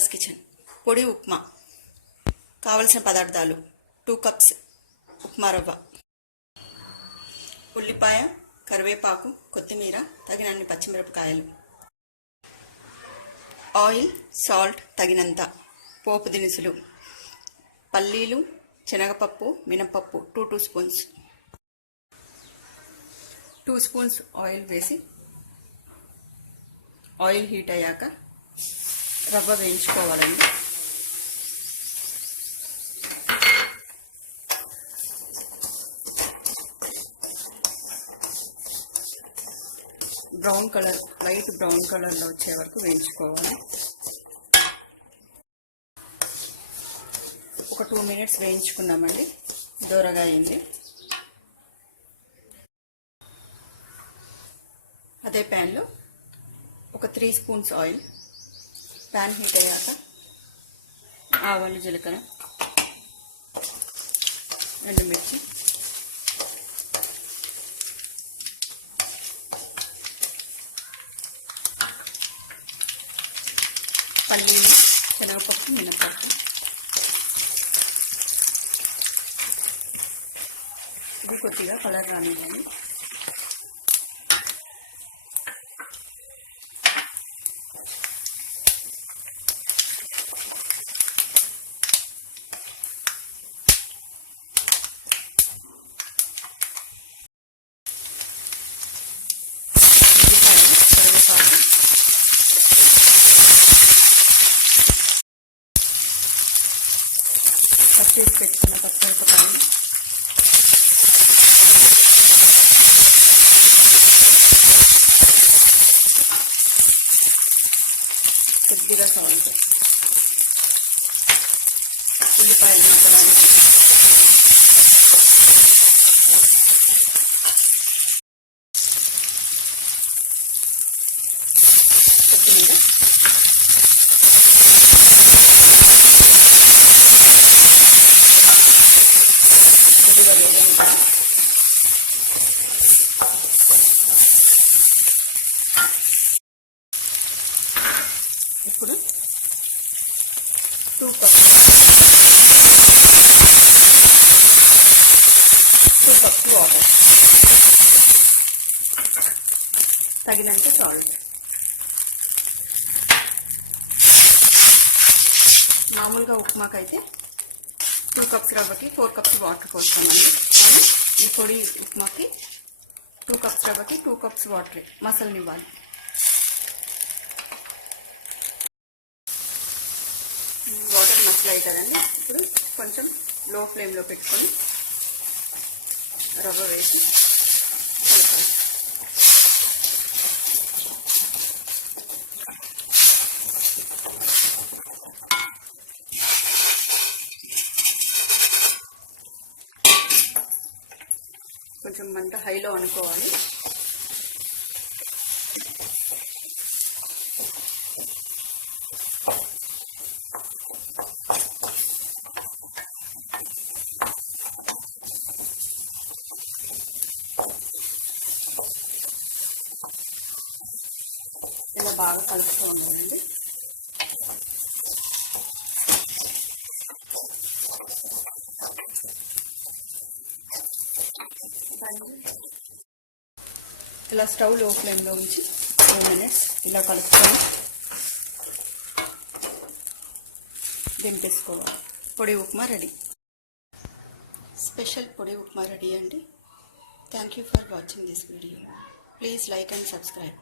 Shweta's kitchen. పొడి ఉప్మా. కావలసిన పదార్థాలు: 2 కప్స్ ఉప్మా రవ్వ, ఉల్లిపాయ, కరివేపాకు, కొత్తిమీర, తగినన్ని పచ్చిమిరపకాయలు, ఆయిల్, సాల్ట్ తగినంత, పోపు దినుసులు, పల్లీలు, శనగపప్పు, మినపప్పు 2 స్పూన్స్, 2 స్పూన్స్ ఆయిల్ వేసి ఆయిల్ హీట్ అయ్యాక రవ్వ వేయించుకోవాలండి. బ్రౌన్ కలర్, లైట్ బ్రౌన్ కలర్లో వచ్చే వరకు వేయించుకోవాలి. ఒక 2 మినిట్స్ వేయించుకున్నామండి. దూరగా అయింది. అదే ప్యాన్లో ఒక 3 స్పూన్స్ ఆయిల్. ప్యాన్ హీట్ అయ్యాక ఆవాలు, జీలకర్ర, ఎండుమిర్చి, పల్లీలు, శనగపప్పు, మినపప్పు, ఇది కొద్దిగా కలర్ రానివ్వాలి. చేసి పెట్టుకున్న పచ్చిమిరపకాయలు, కొద్దిగా సాల్ట్, ఉల్లిపాయలు మసాలా, కొత్తిమీర, ఇప్పుడు 2 కప్స్ వాటర్, తగినంత సాల్ట్. మామూలుగా ఉప్మాకైతే 2 కప్స్ రవ్వకి 4 కప్స్ వాటర్ పోస్తామండి. కానీ ఈ పొడి ఉప్మాకి 2 కప్స్ రవ్వకి 2 కప్స్ వాటర్ మసలనివ్వాలి. వాటర్ మసలు అవుతుందండి. ఇప్పుడు కొంచెం లో ఫ్లేమ్లో పెట్టుకొని రవ్వ వేసి కలపాలి. కొంచెం మంట హైలో అనుకోవాలి. ఇలా బాగా కలుపుతూ ఉండాలండి. ఇలా స్టవ్ లో ఫ్లేమ్లో ఉంచి 2 మినిట్స్ ఇలా కలుపుకొని దింపేసుకోవాలి. పొడి ఉప్మా రెడీ. స్పెషల్ పొడి ఉప్మా రెడీ అండి. Thank you for watching this video. Please like and subscribe.